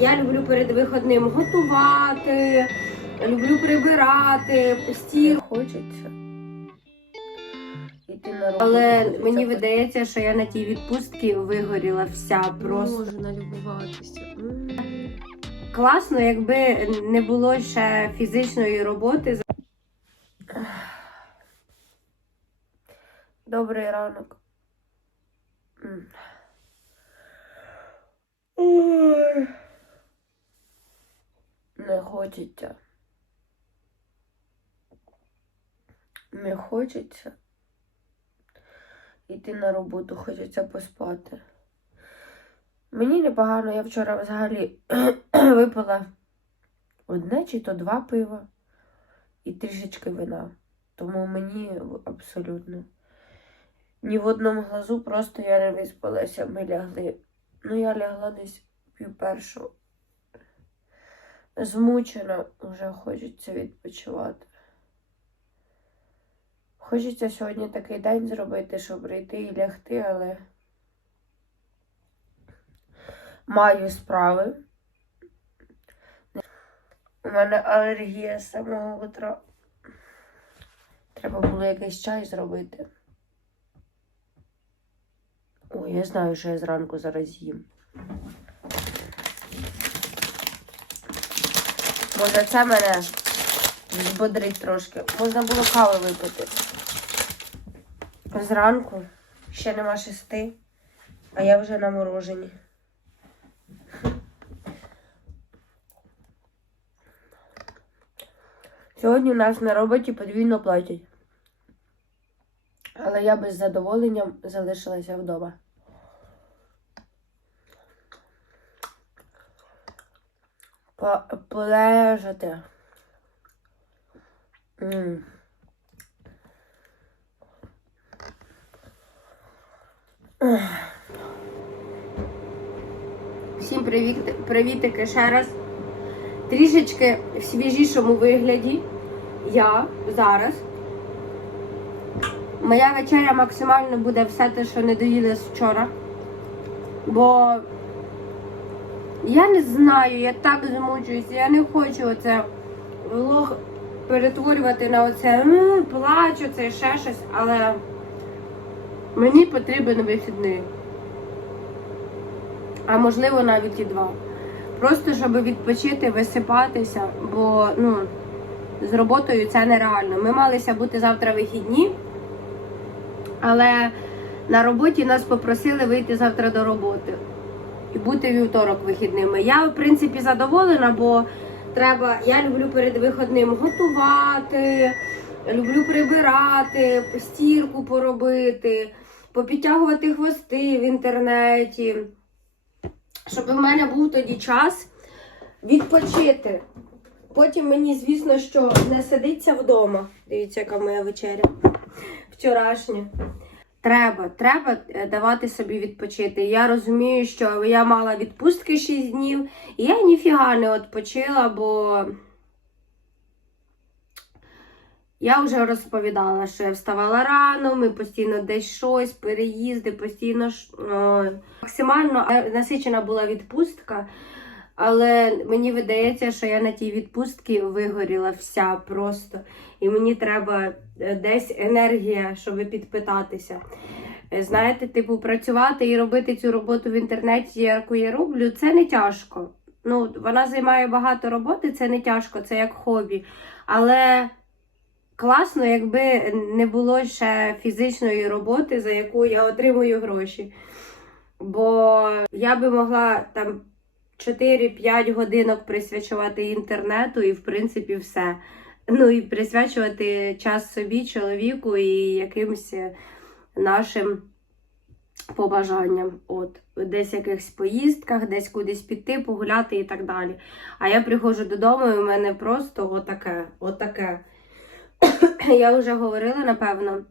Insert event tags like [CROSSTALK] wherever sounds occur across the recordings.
я люблю перед виходним готувати, люблю прибирати, стіл. Хочеться. Але мені видається, що я на тій відпустці вигоріла вся просто. Можу налюбуватися. Класно, якби не було ще фізичної роботи. Добрий ранок. М. Не хочеться. Не хочеться. Йти на роботу, хочеться поспати. Мені непогано, я вчора взагалі [CLEARS THROAT] випила одне чи то два пива і трішечки вина. Тому мені абсолютно. Ні в одному глазу просто я не виспалася. Ми лягли. Ну, я лягла десь пів першу. Змучена, вже хочеться відпочивати. Хочеться сьогодні такий день зробити, щоб прийти і лягти, але маю справи. У мене алергія з самого утра. Треба було якийсь чай зробити. Ой, я знаю, що я зранку зараз їм. Може, це мене збодрить трошки. Можна було кави випити. Зранку ще нема шести, а я вже на морожені. Сьогодні у нас на роботі подвійно платять. Але я без задоволення залишилася вдома. Полежати. Всім привіт, привітики ще раз. Трішечки в свіжішому вигляді. Я зараз. Моя вечеря максимально буде все те, що не доїли вчора. Бо я не знаю, я так змучуюся, я не хочу оце влог перетворювати на оце «М, плачу, це ще щось, але мені потрібен вихідний а можливо навіть і два. Просто щоб відпочити, висипатися, бо ну, з роботою це нереально. Ми малися бути завтра вихідні, але на роботі нас попросили вийти завтра до роботи і бути вівторок вихідними. Я, в принципі, задоволена, бо треба, я люблю перед виходним готувати, люблю прибирати, стірку поробити, попідтягувати хвости в інтернеті щоб в мене був тоді час відпочити. Потім мені, звісно, що не сидиться вдома. Дивіться, яка моя вечеря вчорашня. Треба, треба е, давати собі відпочити. Я розумію, що я мала відпустки 6 днів, і я ніфіга не відпочила, бо я вже розповідала, що я вставала рано, ми постійно десь щось, переїзди, постійно ж, максимально е, насичена була відпустка, але мені видається, що я на тій відпустці вигоріла вся просто. І мені треба е, десь енергія, щоб підпитатися. Е, Знаєте, типу, працювати і робити цю роботу в інтернеті, яку я роблю, це не тяжко. Ну, вона займає багато роботи, це не тяжко, це як хобі. Але класно, якби не було ще фізичної роботи, за яку я отримую гроші. Бо я би могла там 4-5 годинок присвячувати інтернету і, в принципі, все. Ну і присвячувати час собі, чоловіку і якимось нашим побажанням. От, десь в якихось поїздках, десь кудись піти, погуляти і так далі. А я приходжу додому, і в мене просто отаке, отаке. [CLEARS THROAT] Я вже говорила, напевно,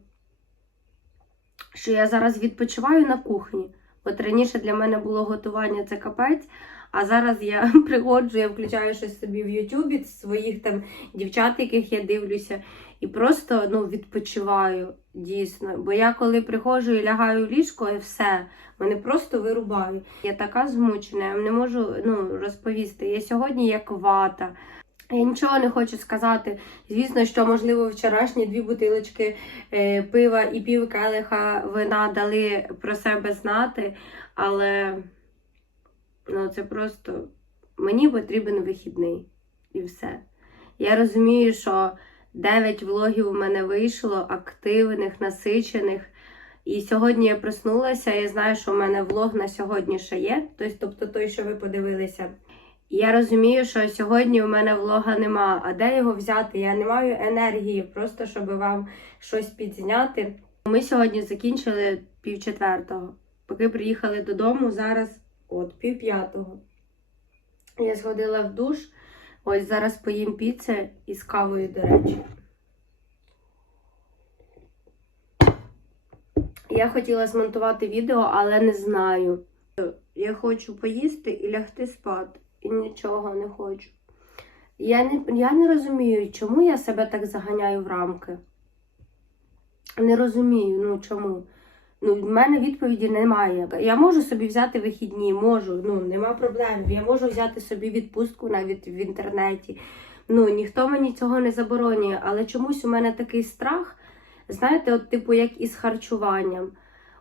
що я зараз відпочиваю на кухні. От раніше для мене було готування це капець, А зараз я [LAUGHS] приходжу, я включаю щось собі в Ютубі своїх там дівчат, яких я дивлюся, і просто ну, відпочиваю дійсно. Бо я коли приходжу і лягаю в ліжко, і все, мене просто вирубає. Я така змучена, я не можу ну, розповісти. Я сьогодні як вата. Я нічого не хочу сказати. Звісно, що можливо вчорашні дві бутилочки е, пива і пів келиха вина дали про себе знати, але ну, це просто мені потрібен вихідний і все. Я розумію, що 9 влогів у мене вийшло, активних, насичених. І сьогодні я проснулася, я знаю, що у мене влог на сьогодні ще є, тобто той, що ви подивилися. І я розумію, що сьогодні у мене влога нема. А де його взяти? Я не маю енергії, просто щоб вам щось підзняти. Ми сьогодні закінчили пів четвертого. Поки приїхали додому, зараз от пів п'ятого. Я сходила в душ. Ось зараз поїм піци із кавою, до речі. Я хотіла змонтувати відео, але не знаю. Я хочу поїсти і лягти спати. І нічого не хочу. Я не, я не розумію, чому я себе так заганяю в рамки. Не розумію, ну чому. Ну, в мене відповіді немає. Я можу собі взяти вихідні, можу, ну нема проблем. Я можу взяти собі відпустку навіть в інтернеті. Ну ніхто мені цього не заборонює, але чомусь у мене такий страх, знаєте, от, типу, як із харчуванням.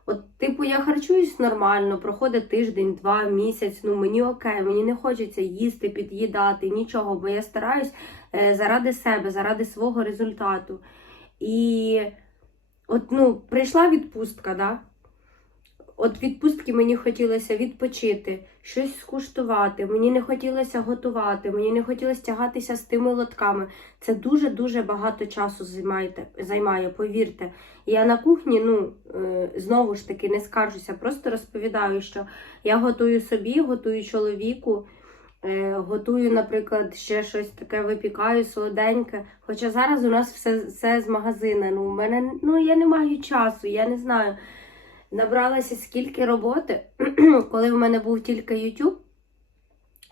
От, типу, я харчуюсь нормально, проходить тиждень, два, місяць. Ну мені окей, мені не хочеться їсти, під'їдати, нічого, бо я стараюсь е, заради себе, заради свого результату. І от ну, прийшла відпустка, да? От відпустки мені хотілося відпочити, щось скуштувати, мені не хотілося готувати, мені не хотілося тягатися з тими лотками. Це дуже-дуже багато часу займає, займає, повірте. Я на кухні, ну, е, знову ж таки, не скаржуся, просто розповідаю, що я готую собі, готую чоловіку, готую, наприклад, ще щось таке випікаю солоденьке. Хоча зараз у нас все, все з магазину. Ну, у мене ну, я не маю часу, я не знаю. Набралася скільки роботи, [CLEARS THROAT] коли в мене був тільки YouTube,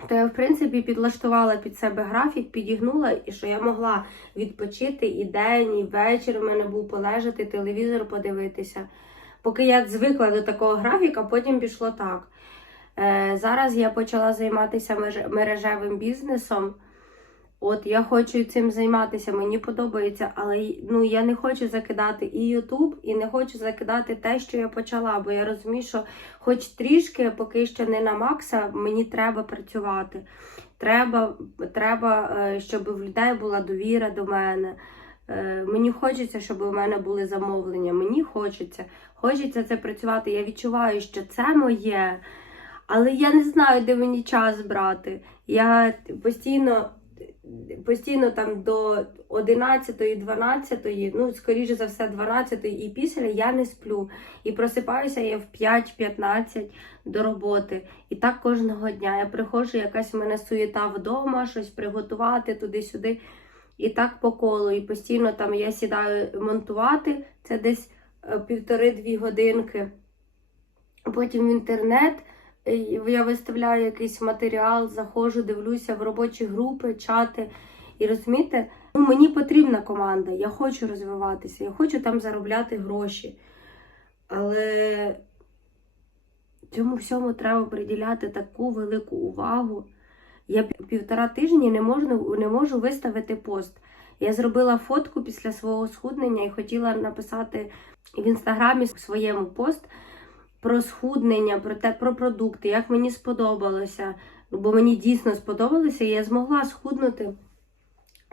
то я, в принципі, підлаштувала під себе графік, підігнула, і що я могла відпочити і день, і вечір у мене був полежати, телевізор подивитися. Поки я звикла до такого графіка, потім пішло так. Е, зараз я почала займатися мережевим бізнесом. От я хочу цим займатися, мені подобається, але ну я не хочу закидати і YouTube, і не хочу закидати те, що я почала, бо я розумію, що хоч трішки, поки що не на Макса, мені треба працювати. Треба, треба, е, щоб в людей була довіра до мене. Е, Мені хочеться, щоб у мене були замовлення. Мені хочеться. Хочеться це працювати. Я відчуваю, що це моє, але я не знаю, де мені час брати. Я постійно постійно там до 11, 12, ну, скоріше за все, 12 і після я не сплю. І просипаюся я в 5-15 до роботи. І так кожного дня. Я приходжу, якась у мене суєта вдома, щось приготувати туди-сюди. І так по колу. І постійно там я сідаю монтувати, це десь е, півтори-дві годинки. Потім в інтернет. Е, Я виставляю якийсь матеріал, заходжу, дивлюся в робочі групи, чати. І розумієте, ну, мені потрібна команда, я хочу розвиватися, я хочу там заробляти гроші. Але цьому всьому треба приділяти таку велику увагу. Я півтора тижні не можу, не можу виставити пост. Я зробила фотку після свого схуднення і хотіла написати в інстаграмі своєму пост про схуднення, про те, про продукти, як мені сподобалося. Бо мені дійсно сподобалося, і я змогла схуднути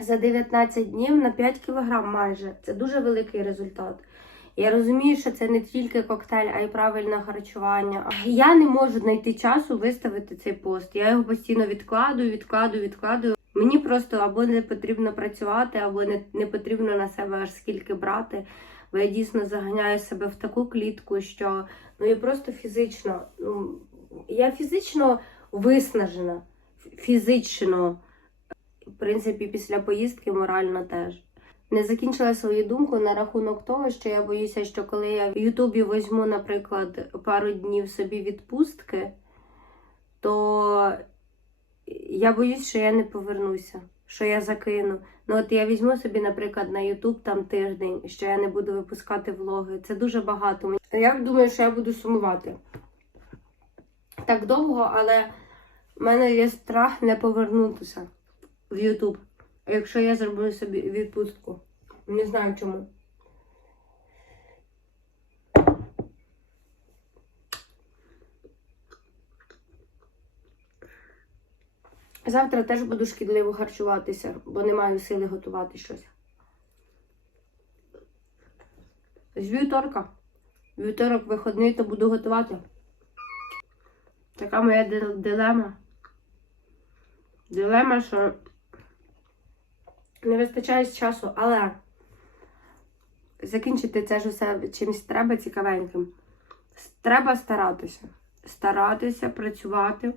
за 19 днів на 5 кілограм майже. Це дуже великий результат. Я розумію, що це не тільки коктейль, а й правильне харчування. Я не можу знайти часу виставити цей пост. Я його постійно відкладую, відкладую, відкладую. Мені просто або не потрібно працювати, або не, не потрібно на себе аж скільки брати. Бо я дійсно заганяю себе в таку клітку, що ну я просто фізично, ну я фізично виснажена, фізично, в принципі, після поїздки морально теж. Не закінчила свою думку на рахунок того, що я боюся, що коли я в Ютубі візьму, наприклад, пару днів собі відпустки, то я боюсь, що я не повернуся, що я закину. Ну от я візьму собі, наприклад, на YouTube там тиждень, що я не буду випускати влоги. Це дуже багато. Я думаю, що я буду сумувати. Так довго, але в мене є страх не повернутися в YouTube. Якщо я зроблю собі відпустку. Не знаю чому. Завтра теж буду шкідливо харчуватися, бо не маю сили готувати щось. З вівторка. Вівторок виходний, то буду готувати. Така моя дилема. Дилема, що не вистачає часу, але закінчити це ж усе чимось треба цікавеньким. Треба старатися. Старатися, працювати.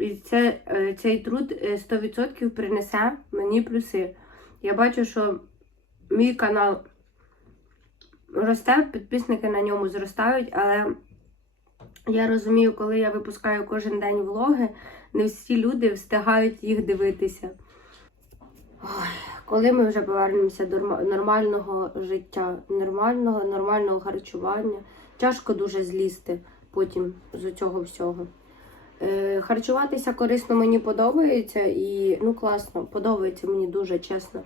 І це, е, цей труд е, 100% принесе мені плюси. Я бачу, що мій канал росте, підписники на ньому зростають, але я розумію, коли я випускаю кожен день влоги, не всі люди встигають їх дивитися. Ой, коли ми вже повернемося до нормального життя, нормального, нормального харчування, тяжко дуже злізти потім з цього всього. Е, харчуватися корисно мені подобається і ну класно, подобається мені дуже чесно.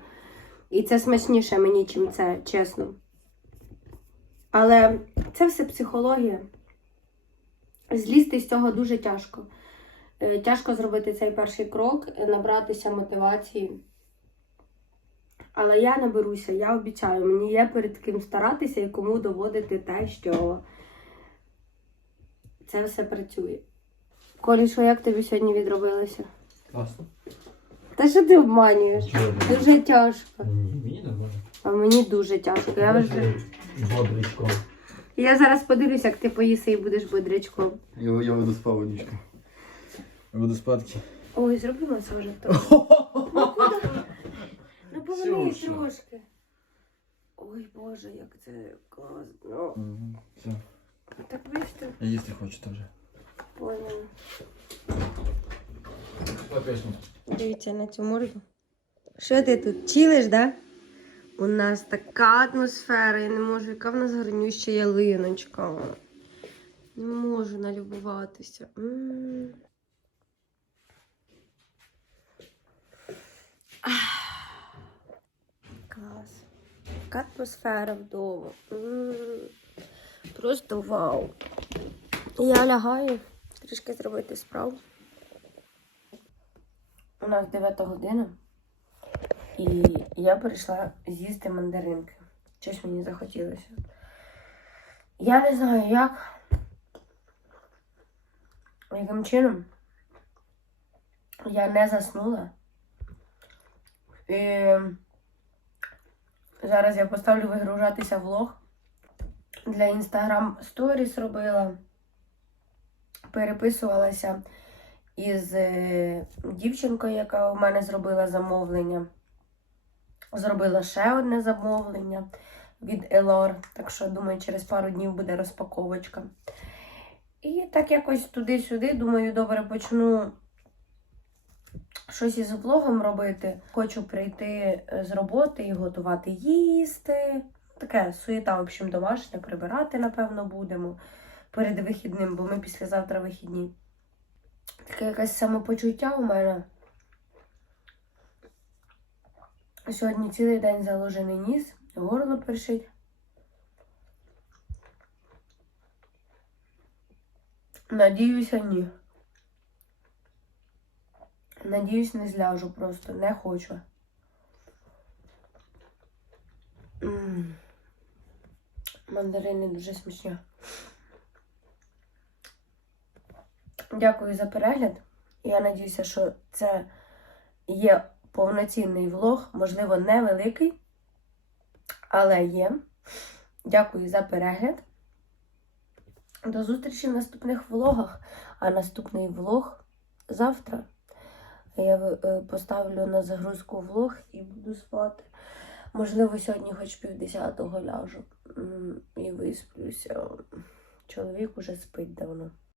І це смачніше мені, чим це, чесно. Але це все психологія. Злізти з цього дуже тяжко. Е, Тяжко зробити цей перший крок, набратися мотивації. Але я наберуся, я обіцяю, мені є перед ким старатися і кому доводити те, що це все працює. Колі, що як тобі сьогодні відробилося? Класно. Та що ти обманюєш? Чого? Дуже тяжко. Ні, мені нормально. А мені дуже тяжко. Я, вже... Бодричко. я зараз подивлюся, як ти поїси і будеш бодрячком. Я, я веду спав водичку. Водоспадки. Ой, зроби масаж. [LAUGHS] Ну куди? Ну поверни Ксюша. трошки. Ой Боже, як це класно. Все. Так вийшли, Я їсти хочу теж. Поняла. Дивіться на цю морду. Що ти тут чилиш, да? У нас така атмосфера, я не можу, яка в нас гарнюща ялиночка. Не можу налюбуватися. М. Ах. Клас. Яка атмосфера вдома. М. Просто вау. Я лягаю трішки зробити справу. У нас 9 година, і я прийшла з'їсти мандаринки. Щось мені захотілося. Я не знаю як. Яким чином я не заснула. І зараз я поставлю вигружатися влог. Для Instagram Stories робила. Переписувалася із е, дівчинкою, яка у мене зробила замовлення. Зробила ще одне замовлення від Елор. Так що, думаю, через пару днів буде розпаковочка. І так якось туди-сюди, думаю, добре почну щось із влогом робити. Хочу прийти е, з роботи і готувати їсти. Таке суєта, в общем, домашня, прибирати, напевно, будемо перед вихідним, бо ми післязавтра вихідні. Таке якесь самопочуття у мене. Сьогодні цілий день заложений ніс, горло першить. Надіюся, ні. Надіюсь, не зляжу просто, не хочу. Мандарини дуже смачні. Дякую за перегляд. Я надіюся, що це є повноцінний влог, можливо, невеликий, але є. Дякую за перегляд. До зустрічі в наступних влогах. А наступний влог завтра. Я е, поставлю на загрузку влог і буду спати. Можливо, сьогодні хоч півдесятого ляжу і висплюся. Чоловік уже спить давно.